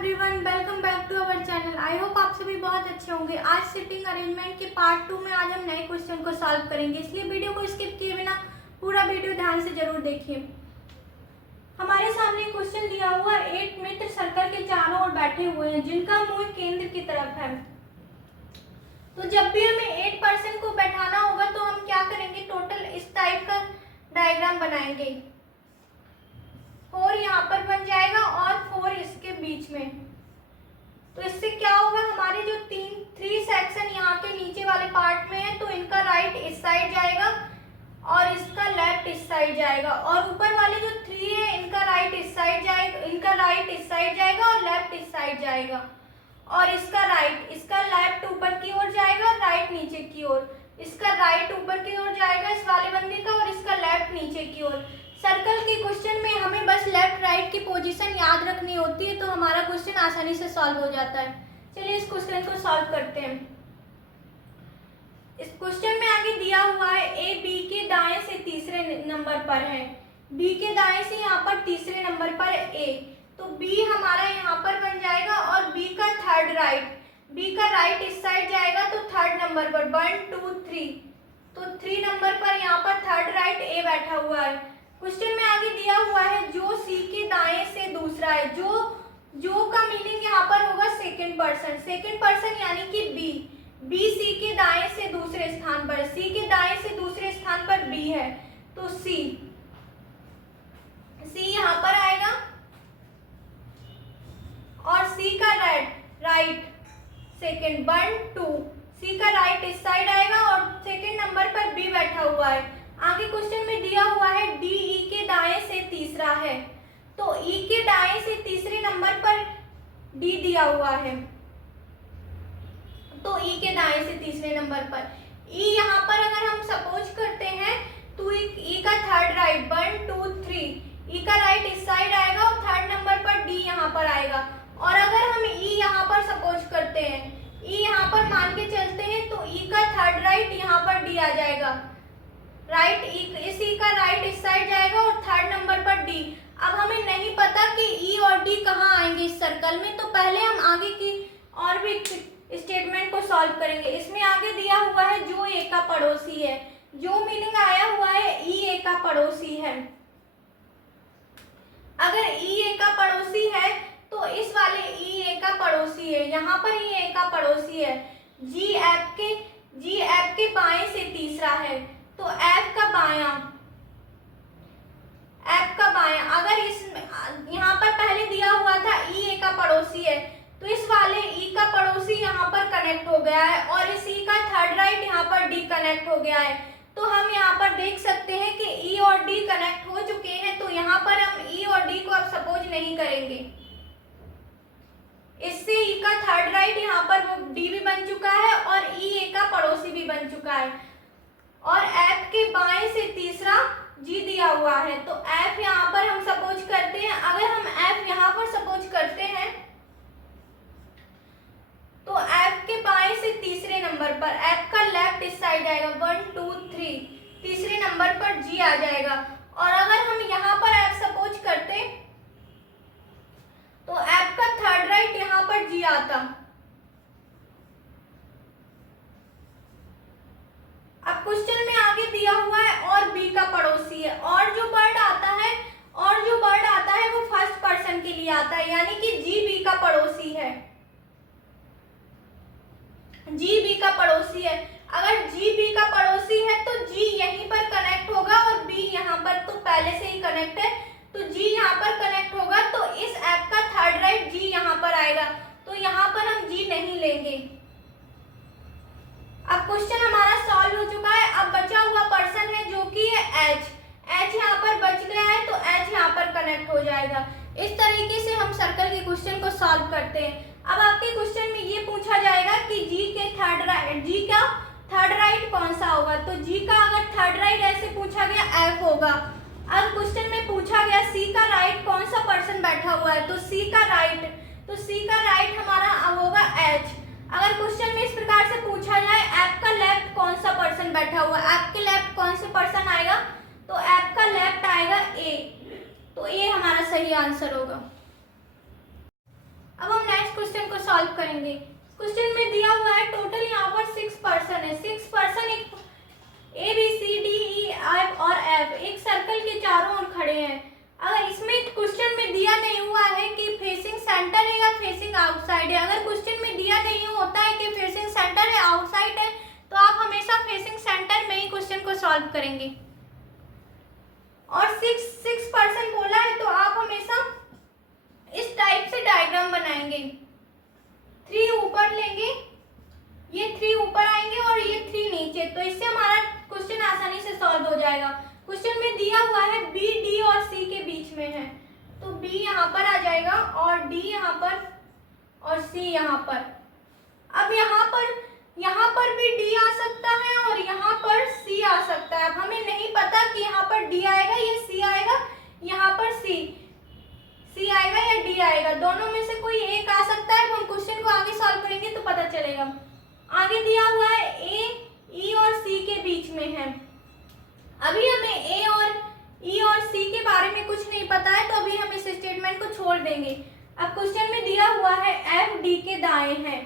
Everyone, welcome back to our channel. I hope आप सभी बहुत अच्छे होंगे। आज सिटिंग अरेंजमेंट के पार्ट 2 में आज हम नए क्वेश्चन को सॉल्व करेंगे, इसलिए वीडियो को स्किप किए बिना पूरा वीडियो ध्यान से जरूर देखिए। हमारे सामने क्वेश्चन दिया हुआ 8 मित्र सर्कल के चारों ओर बैठे हुए हैं जिनका मुंह केंद्र की तरफ है। तो जब भी हमें 8 पर्सन को बैठाना होगा तो हम क्या करेंगे, टोटल इस टाइप का डायग्राम बनाएंगे। 4 यहाँ पर बन जाएगा और 4 इसके बीच में। तो इससे क्या होगा, हमारे जो 3 सेक्शन यहाँ के नीचे वाले पार्ट में है तो इनका राइट इस साइड जाएगा और इसका लेफ्ट इस साइड जाएगा, और ऊपर वाले जो 3 है इनका राइट इस साइड जाएगा, इनका राइट इस साइड जाएगा और लेफ्ट इस साइड जाएगा, और इसका लेफ्ट ऊपर की ओर जाएगा, राइट नीचे की ओर, इसका राइट ऊपर की ओर जाएगा इस वाले बंदे का, और इसका लेफ्ट नीचे की ओर। सर्कल के क्वेश्चन में हमें बस लेफ्ट राइट की पोजीशन याद रखनी होती है तो हमारा क्वेश्चन आसानी से सॉल्व हो जाता है। चलिए इस क्वेश्चन को सॉल्व करते हैं। इस क्वेश्चन में आगे दिया हुआ है ए बी के दाएं से तीसरे नंबर पर है, बी के दाएं से यहाँ पर तीसरे नंबर पर ए, तो बी हमारा यहाँ पर बन जाएगा और बी का थर्ड राइट, बी का राइट इस साइड जाएगा तो थर्ड नंबर पर 1 2 3, तो 3 नंबर पर यहाँ पर थर्ड राइट ए बैठा हुआ है। क्वेश्चन में आगे दिया हुआ है जो सी के दाएं से दूसरा है, जो का मीनिंग यहाँ पर होगा सेकंड पर्सन यानी कि बी सी के दाएं से दूसरे स्थान पर, सी के दाएं से दूसरे स्थान पर बी है तो सी यहाँ पर आएगा, और सी का राइट सेकंड 1 2, सी का राइट इस साइड आएगा और सेकंड नंबर पर बी बैठा हुआ है। आगे क्वेश्चन में दिया हुआ है डी ई के दाएं से तीसरा है, तो ई के दाएं से तीसरे नंबर पर डी दिया हुआ है, तो ई के दाएं से तीसरे नंबर पर ई यहाँ पर अगर हम सपोज करते हैं तो ई का थर्ड राइट 1 2 3, ई का राइट इस साइड आएगा और थर्ड नंबर पर डी यहाँ पर आएगा, और अगर हम ई यहाँ पर सपोज करते हैं, ई यहाँ पर मान के चलते हैं तो ई का थर्ड राइट यहाँ पर डी आ जाएगा, राइट इसी का राइट इस साइड जाएगा और थर्ड नंबर पर डी। अब हमें नहीं पता कि ई और डी कहाँ आएंगे इस सर्कल में, तो पहले हम आगे की और भी स्टेटमेंट को सॉल्व करेंगे। इसमें आगे दिया हुआ है जो ए का पड़ोसी है, जो मीनिंग आया हुआ है ई ए का पड़ोसी है। अगर ई ए का पड़ोसी है तो इस वाले ई ए का पड़ोसी है, यहाँ पर ई ए का पड़ोसी है, जी एफ के बाएं से तीसरा है, तो एफ का बायां अगर इस यहाँ पर पहले दिया हुआ था ई ए का पड़ोसी है तो इस वाले ई का पड़ोसी यहाँ पर कनेक्ट हो गया है और इस ई का थर्ड राइट यहाँ पर डी कनेक्ट हो गया है, तो हम यहाँ पर देख सकते हैं कि ई और डी कनेक्ट हो चुके हैं, तो यहाँ पर हम ई और डी को अब सपोज नहीं करेंगे। इससे ई का थर्ड राइट यहाँ पर वो डी भी बन चुका है और ई ए का पड़ोसी भी बन चुका है, और एफ के बाएं से तीसरा जी दिया हुआ है, तो एफ यहाँ पर हम सपोज करते हैं। अगर हम एफ यहाँ पर सपोज करते हैं तो एफ के बाएं से तीसरे नंबर पर एफ का लेफ्ट इस साइड आएगा 1 2 3, तीसरे नंबर पर जी आ जाएगा, और अगर हम यहाँ पर एफ सपोज करते तो एफ का थर्ड राइट यहाँ पर जी आता। अब क्वेश्चन में आगे दिया हुआ है और बी का पड़ोसी है, और जो वर्ड आता है वो फर्स्ट पर्सन के लिए आता है, यानी कि जी बी का पड़ोसी है, जी बी का पड़ोसी है। अगर जी बी का पड़ोसी है तो जी यहीं पर कनेक्ट होगा और बी यहाँ पर तो पहले से ही कनेक्ट है, तो जी यहाँ पर कनेक्ट होगा, तो इस एफ का थर्ड राइट जी यहाँ पर आएगा, तो यहाँ पर हम जी नहीं लेंगे। अब क्वेश्चन हमारा सॉल्व हो चुका है। अब बचा हुआ पर्सन है जो कि है एच यहाँ पर बच गया है, तो एच यहाँ पर कनेक्ट हो जाएगा। इस तरीके से हम सर्कल के क्वेश्चन को सॉल्व करते हैं। अब आपके क्वेश्चन में ये पूछा जाएगा कि जी का थर्ड राइट कौन सा होगा, तो जी का अगर थर्ड राइट ऐसे पूछा गया एफ होगा। अब क्वेश्चन में पूछा गया सी का राइट कौन सा पर्सन बैठा हुआ है, तो सी का राइट हमारा होगा एच। अगर क्वेश्चन में इस प्रकार से पूछा जाए एफ का लेफ्ट कौन सा पर्सन बैठा हुआ है, एफ के लेफ्ट कौन से पर्सन आएगा, तो एफ का लेफ्ट आएगा ए, तो ये हमारा सही आंसर होगा। अब हम सॉल्व करेंगे। क्वेश्चन में दिया हुआ है टोटल यहाँ पर 6 पर्सन है। 6 पर्सन एक A B C D E F और एफ एक सर्कल के चारों ओर खड़े हैं। अगर इसमें क्वेश्चन में दिया नहीं हुआ है कि फेसिंग सेंटर है या फेसिंग आउटसाइड है, अगर क्वेश्चन में दिया नहीं होता है कि फेसिंग सेंटर है आउटसाइड है, तो आप हमेशा फेसिंग सेंटर में ही क्वेश्चन को सॉल्व करेंगे। और 6 पर्सन बोला है तो आप हमेशा इस टाइप से डायग्राम बनाएंगे। 3 ऊपर लेंगे, ये 3 ऊपर आएंगे और ये 3 नीचे, तो इससे हमारा क्वेश्चन आसानी से सॉल्व हो जाएगा। क्वेश्चन में दिया हुआ है बी डी और सी के बीच में है, तो बी यहाँ पर आ जाएगा और डी यहाँ पर और सी यहाँ पर। अब यहाँ पर भी डी आ सकता है और यहाँ पर सी आ सकता है। अब हमें नहीं पता कि यहाँ पर डी आएगा या सी आएगा, यहाँ पर सी आएगा या डी आएगा, दोनों में से कोई एक आ सकता है। हम क्वेश्चन को आगे सॉल्व करेंगे तो पता चलेगा। आगे दिया हुआ है ए ई और सी के बीच में है। अभी हमें ए और ई और सी के बारे में कुछ नहीं पता है, तो अभी हम इस स्टेटमेंट को छोड़ देंगे। अब क्वेश्चन में दिया हुआ है एफ डी के दाएं है,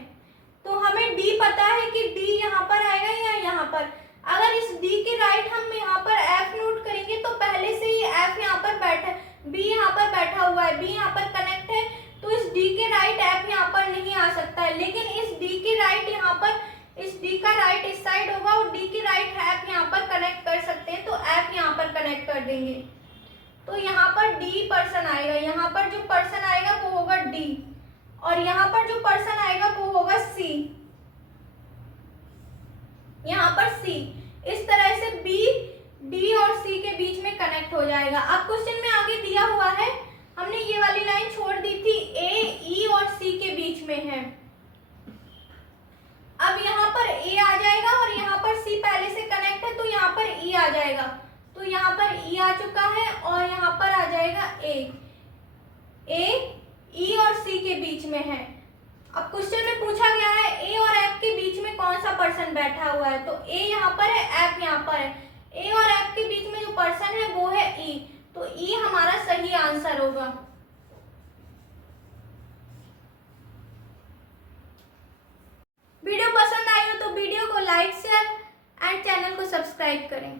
तो हमें डी पता है कि डी यहाँ पर आएगा या यहाँ पर। अगर इस डी के राइट हम यहाँ पर एफ नोट करेंगे तो पहले से ही एफ यहाँ पर बैठा है, बी यहाँ पर बैठा हुआ है, बी यहाँ पर कनेक्ट है, तो इस डी के राइट एफ यहाँ पर नहीं आ सकता है। लेकिन इस डी के राइट यहाँ पर, इस डी का राइट इस साइड होगा और डी के राइट एफ यहाँ पर कनेक्ट कर सकते हैं, तो एफ यहाँ पर कनेक्ट कर देंगे। तो यहाँ पर डी पर्सन आएगा, यहाँ पर जो पर्सन आएगा वो होगा डी और यहाँ पर जो पर्सन आएगा वो होगा सी, यहाँ पर सी। इस तरह से बी डी और सी के बीच में कनेक्ट हो जाएगा। अब क्वेश्चन में आगे दिया हुआ है, हमने ये वाली लाइन छोड़ दी थी, ए ई और सी के बीच में है। अब यहाँ पर ए आ जाएगा और यहाँ पर सी पहले से कनेक्ट है, तो यहाँ पर ई आ जाएगा, तो यहाँ पर ई आ चुका है और यहाँ पर आ जाएगा ए ई और सी के बीच में है। अब क्वेश्चन में पूछा गया है ए और एफ के बीच में कौन सा पर्सन बैठा हुआ है, तो ए यहाँ पर है, एफ यहाँ पर है। ए और एफ के बीच में जो पर्सन है वो है ई, तो ई हमारा सही आंसर होगा। वीडियो पसंद आई हो तो वीडियो को लाइक शेयर एंड चैनल को सब्सक्राइब करें।